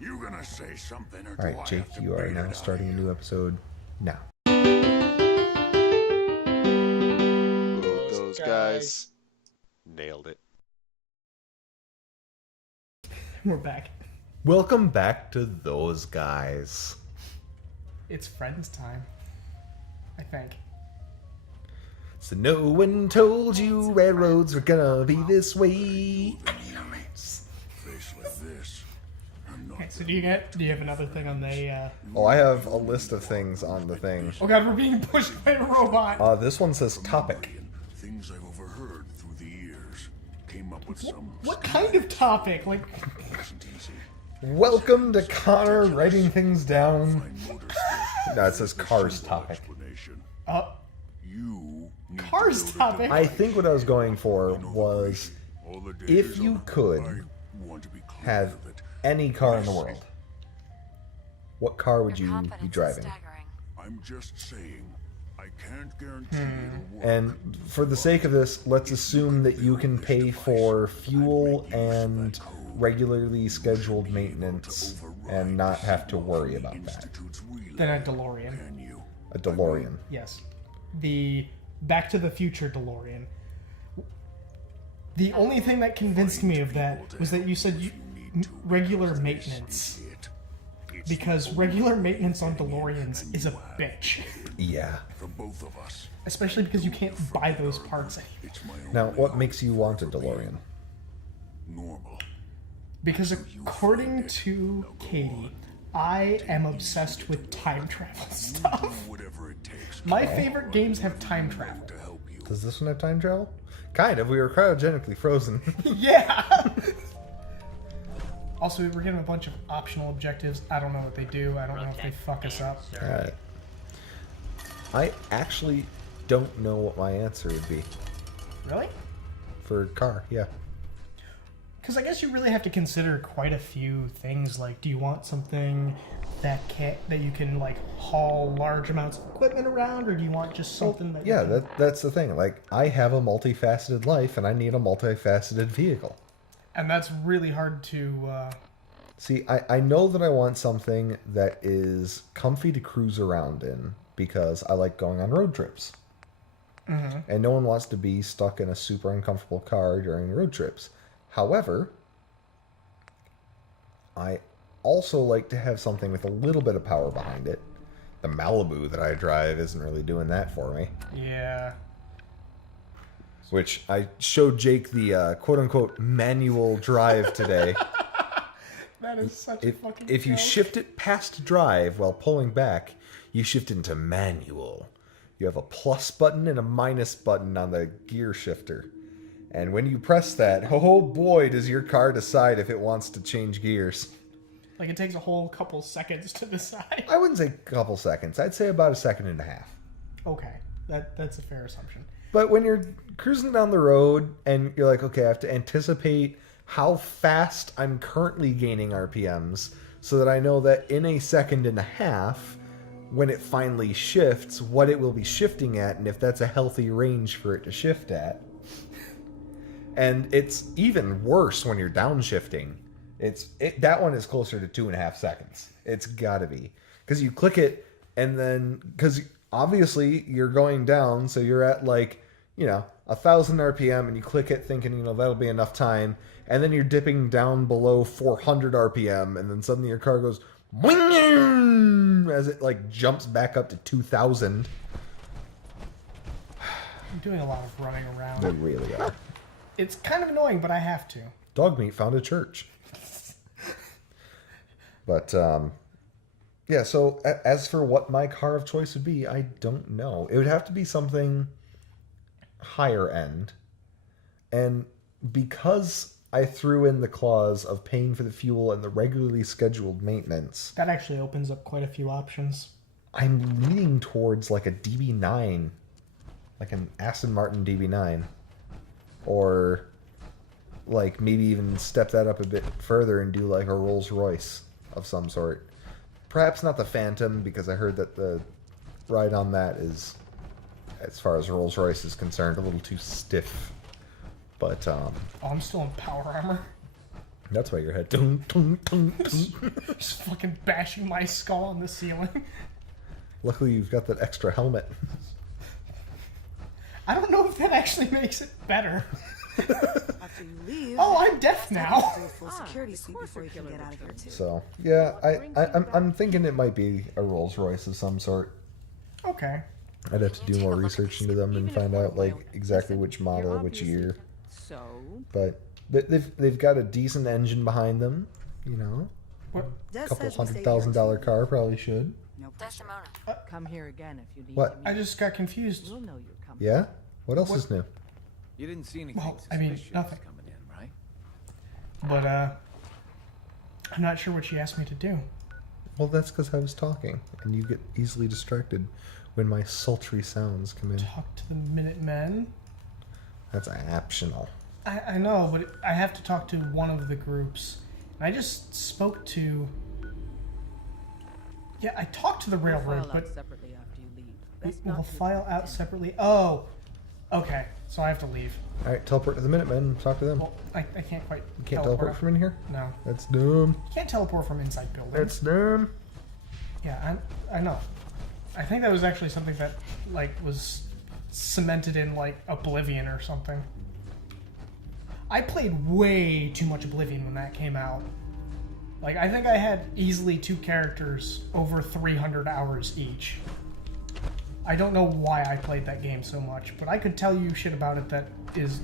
You gonna say something or Alright, Jake, you are now starting a new episode now. Those guys nailed it. We're back. Welcome back to Those Guys. It's Friends time, I think. So no one told you railroads were gonna be this way. Face like this. I'm not Okay, so do you have another thing on the, Oh, I have a list of things on the thing. Oh god, we're being pushed by a robot! This one says topic. things I've overheard through the years. Came up with some. What kind of topic? Like, Wasn't easy. Welcome to Connor writing things down. Find motor skills. No, it says cars topic. Explanation. you need to Cars build a topic? I think what I was going for was All the if dangers you of it. could I want to be clear have of it. any car in the world, what car would Your you confidence be is driving? staggering. I'm just saying. I can't guarantee it'll work. And for the sake of this, let's assume that you can pay for fuel and regularly scheduled maintenance and not have to worry about that. Institute's relay, then a DeLorean. can you? A DeLorean. Yes. The Back to the Future DeLorean. The only thing that convinced me of that was that you said regular maintenance. Because regular maintenance on DeLoreans is a bitch. Yeah. For both of us. Especially because you can't buy those parts It's my own Now, what way. makes you want a DeLorean? Normal. Because according to Katie, I am obsessed with time travel stuff. Whatever it takes. My favorite games have time travel. To help you. Does this one have time travel? Kind of. We were cryogenically frozen. Yeah! Also, we're getting a bunch of optional objectives. I don't know what they do. I don't know if they fuck us up. Alright. I actually don't know what my answer would be Really? for car. Yeah. Because I guess you really have to consider quite a few things. Like, do you want something that you can like haul large amounts of equipment around, or do you want just something that? Yeah, you can... that's the thing. Like, I have a multifaceted life, and I need a multifaceted vehicle. And that's really hard to. See, I know that I want something that is comfy to cruise around in because I like going on road trips. Mm-hmm. And no one wants to be stuck in a super uncomfortable car during road trips. However, I also like to have something with a little bit of power behind it. The Malibu that I drive isn't really doing that for me. Yeah. Which I showed Jake the quote-unquote manual drive today. That is such a fucking. If you joke. shift it past drive while pulling back, you shift into manual. You have a plus button and a minus button on the gear shifter. And when you press that, oh boy, does your car decide if it wants to change gears. Like, it takes a whole couple seconds to decide. I wouldn't say a couple seconds. I'd say about a second and a half. Okay, that's a fair assumption. But when you're cruising down the road and you're like, okay, I have to anticipate how fast I'm currently gaining RPMs so that I know that in a second and a half, when it finally shifts, what it will be shifting at and if that's a healthy range for it to shift at. And it's even worse when you're downshifting. That one is closer to 2.5 seconds. It's gotta be. Because you click it and then, because obviously you're going down, so you're at like, 1,000 RPM and you click it thinking, that'll be enough time. And then you're dipping down below 400 RPM and then suddenly your car goes as it like jumps back up to 2,000. I'm doing a lot of running around. They really are. It's kind of annoying, but I have to. Dog meat found a church. But, yeah, so as for what my car of choice would be, I don't know. It would have to be something higher end. And because I threw in the clause of paying for the fuel and the regularly scheduled maintenance, That actually opens up quite a few options. I'm leaning towards like a DB9, like an Aston Martin DB9. Or like maybe even step that up a bit further and do like a Rolls Royce of some sort. Perhaps not the Phantom, because I heard that the ride on that is, as far as Rolls Royce is concerned, a little too stiff. But Oh, I'm still in power armor. That's why your head. Dun, dun, dun, dun. Just fucking bashing my skull on the ceiling. Luckily, you've got that extra helmet. I don't know if that actually makes it better. After you leave, Oh, I'm deaf now. do a full security sweep before you can get out of here too. So yeah, I'm thinking it might be a Rolls Royce of some sort. Okay. I'd have to do more research into them and find out like exactly which model, which year. So, But they've got a decent engine behind them, you know. What? Des Couple says we stay $100,000 here car probably should. No pressure. come here again if you need What? to meet I just got confused. We'll know you're coming. Yeah. What else What? is new? You didn't see anything Well, I mean, suspicious nothing. coming in, right? But, I'm not sure what she asked me to do. Well, that's because I was talking, and you get easily distracted when my sultry sounds come in. Talk to the Minutemen. That's optional. I know, but I have to talk to one of the groups. And I just spoke to... Yeah, I talked to the We'll railroad, file but out separately after you leave. Best we'll not to file attract out attention. separately. Oh, okay. So I have to leave. All right, teleport to the Minutemen and talk to them. Well, I can't quite You can't teleport from in here? No. That's dumb. You can't teleport from inside buildings. That's dumb. Yeah, I know. I think that was actually something that, like, was cemented in, like, Oblivion or something. I played way too much Oblivion when that came out. Like, I think I had easily 2 characters over 300 hours each. I don't know why I played that game so much, but I could tell you shit about it that is,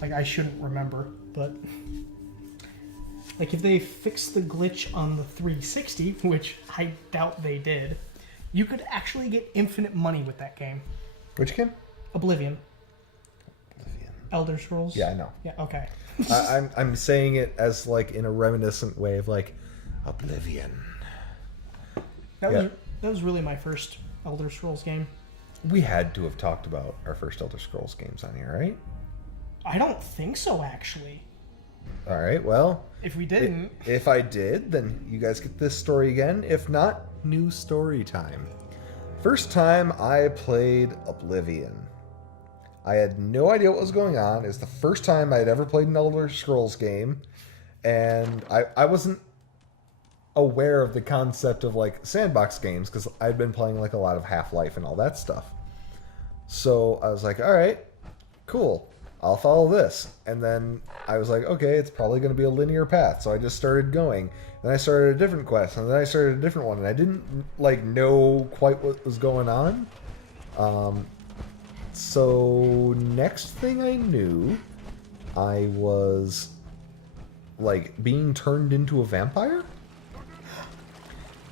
like, I shouldn't remember, but... Like, if they fixed the glitch on the 360, which I doubt they did, you could actually get infinite money with that game. Which game? Oblivion. Oblivion. Elder Scrolls. Yeah, I know. Yeah, okay. I'm saying it as like in a reminiscent way of like Oblivion. That was really my first Elder Scrolls game. We had to have talked about our first Elder Scrolls games on here, right? I don't think so, actually. All right. Well, If we didn't... if I did, then you guys get this story again. If not, new story time. First time I played Oblivion. I had no idea what was going on. It's the first time I had ever played an Elder Scrolls game, and I wasn't aware of the concept of like sandbox games because I'd been playing like a lot of Half-Life and all that stuff. So I was like, all right, cool. I'll follow this. And then I was like, okay, it's probably going to be a linear path. So I just started going. Then I started a different quest, and then I started a different one, and I didn't like know quite what was going on. So next thing I knew, I was like being turned into a vampire,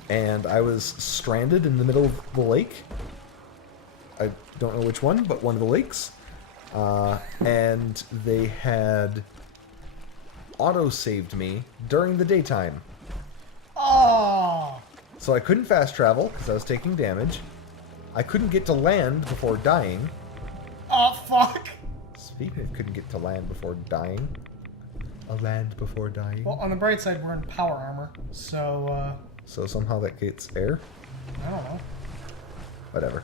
and I was stranded in the middle of the lake. I don't know which one, but one of the lakes. And they had auto-saved me during the daytime. Oh! So I couldn't fast travel because I was taking damage. I couldn't get to land before dying. Oh, fuck! Speaking of couldn't get to land before dying. A land before dying. Well, on the bright side, we're in power armor, so, So somehow that gets air. I don't know. Whatever.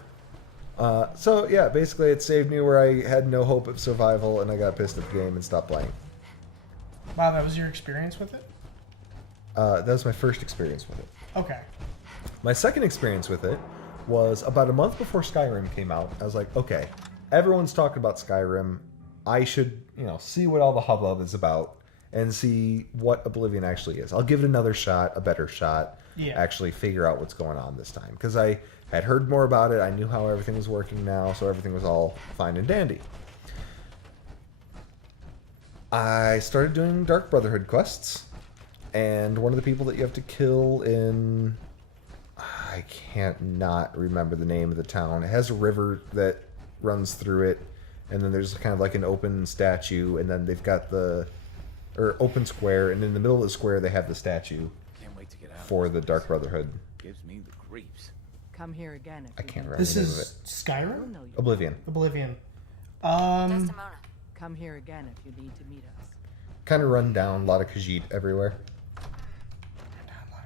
So yeah, basically it saved me where I had no hope of survival and I got pissed at the game and stopped playing. Wow, that was your experience with it? That was my first experience with it. Okay. My second experience with it was about a month before Skyrim came out. I was like, okay, everyone's talking about Skyrim. I should, see what all the hubbub is about and see what Oblivion actually is. I'll give it another shot, a better shot. Yeah. Actually figure out what's going on this time. Because I had heard more about it. I knew how everything was working now, so everything was all fine and dandy. I started doing Dark Brotherhood quests. And one of the people that you have to kill in... I can't not remember the name of the town. It has a river that runs through it. And then there's kind of like an open statue. And then they've got the... Or open square. And in the middle of the square they have the statue Can't wait to get out. for the Dark Brotherhood. Gives me the creeps. Come here again if I you can't need remember This the name of is it. Skyrim? We'll know you. Oblivion. Oblivion. Come here again if you need to meet us. Kind of run down. A lot of Khajiit everywhere.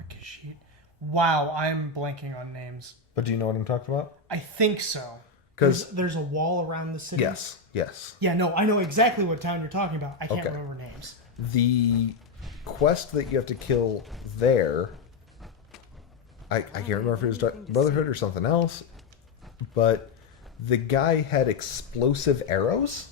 Khajiit. Wow, I'm blanking on names. But do you know what I'm talking about? I think so. 'Cause- there's a wall around the city. Yes. Yeah, no, I know exactly what town you're talking about. I can't Okay. remember names. The quest that you have to kill there. I can't remember if it was Brotherhood or something else, but the guy had explosive arrows.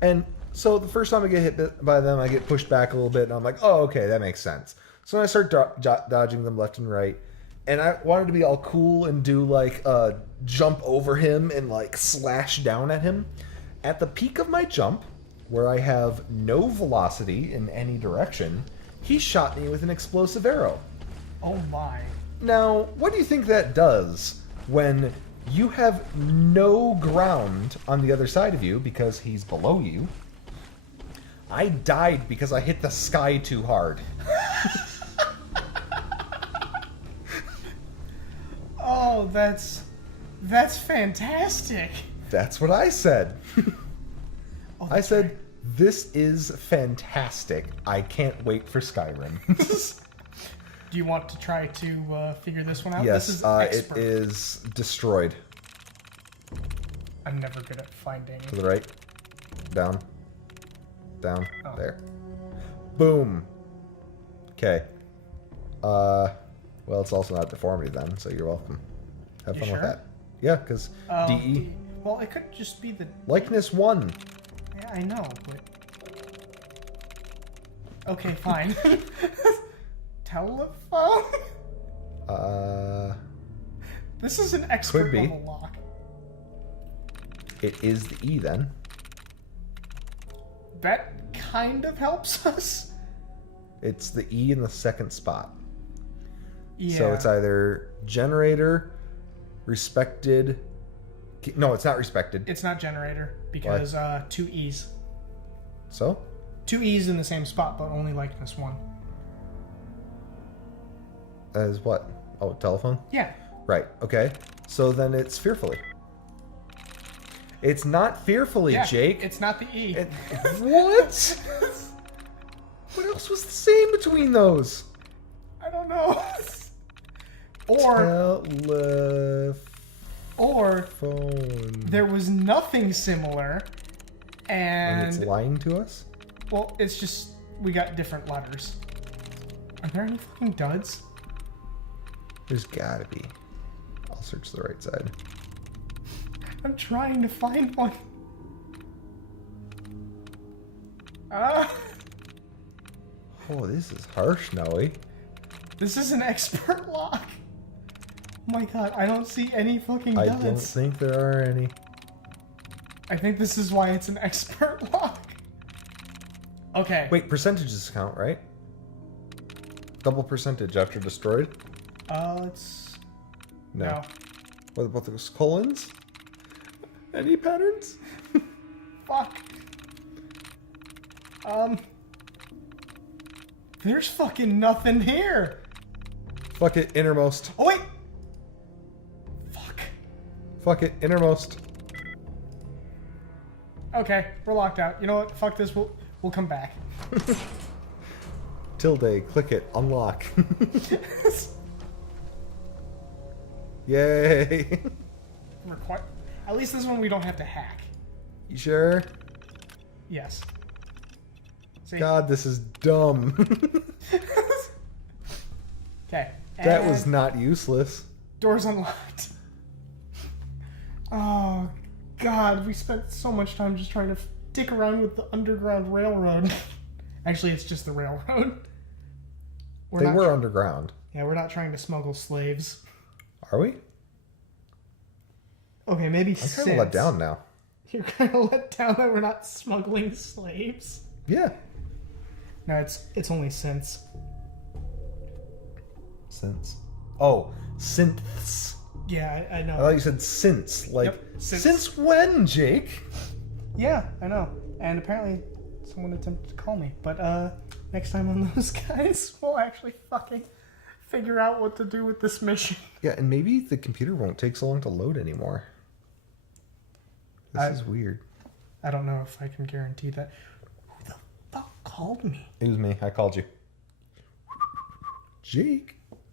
And so the first time I get hit by them, I get pushed back a little bit, and I'm like, oh, okay, that makes sense. So I start dodging them left and right, and I wanted to be all cool and do like a jump over him and like slash down at him. At the peak of my jump, where I have no velocity in any direction, he shot me with an explosive arrow. Oh my. Now, what do you think that does when you have no ground on the other side of you because he's below you? I died because I hit the sky too hard. Oh, that's fantastic. That's what I said. Oh, I said, this is fantastic. I can't wait for Skyrim. Do you want to try to figure this one out? Yes, This is it expert. is destroyed. I'm never good at finding. To the right. Down. Down. Oh. There. Boom. Okay. Well, it's also not deformity then, so you're welcome. Have You fun sure? with that. Yeah, because DE. Well, it could just be the... Likeness 1. Yeah, I know, but... Okay, fine. Telephone? This is an expert Could be. level lock. It is the E then. That kind of helps us. It's the E in the second spot. Yeah. So it's either generator, respected. No, it's not respected. It's not generator because two E's. So? Two E's in the same spot, but only likeness 1. As what? Oh, telephone? Yeah. Right, okay. So then it's fearfully. It's not fearfully, Yeah, Jake. it's not the E. What? What else was the same between those? I don't know. Or Telephone. there was nothing similar, And it's and lying to us? well, it's just we got different letters. Are there any fucking duds? There's gotta be. I'll search the right side. I'm trying to find one. Oh, this is harsh, Noe. This is an expert lock. Oh my god, I don't see any fucking I duds. don't think there are any. I think this is why it's an expert lock. Okay. Wait, percentages count, right? Double percentage after destroyed? Let's... No. What about those colons? Any patterns? Fuck. There's fucking nothing here. Fuck it, innermost. Oh, wait. Fuck. Fuck it, innermost. Okay, we're locked out. You know what? Fuck this. We'll come back. Tilde, click it, unlock. Yay. At least this one we don't have to hack. You sure? Yes. See? God, this is dumb. Okay. That was not useless. Door's unlocked. Oh, God. We spent so much time just trying to dick around with the Underground Railroad. Actually, it's just the railroad. They were underground. Yeah, we're not trying to smuggle slaves. Are we? Okay, maybe I'm kind of let down now. You're kind of let down that we're not smuggling slaves? Yeah. No, it's only since. Since. Oh, synths. Yeah, I know. I thought you said since. Like, Yep, since. since when, Jake? Yeah, I know. And apparently someone attempted to call me. But next time on those guys, we'll actually fucking figure out what to do with this mission. Yeah, and maybe the computer won't take so long to load anymore. This is weird. I don't know if I can guarantee that. Who the fuck called me? It was me. I called you. Jake.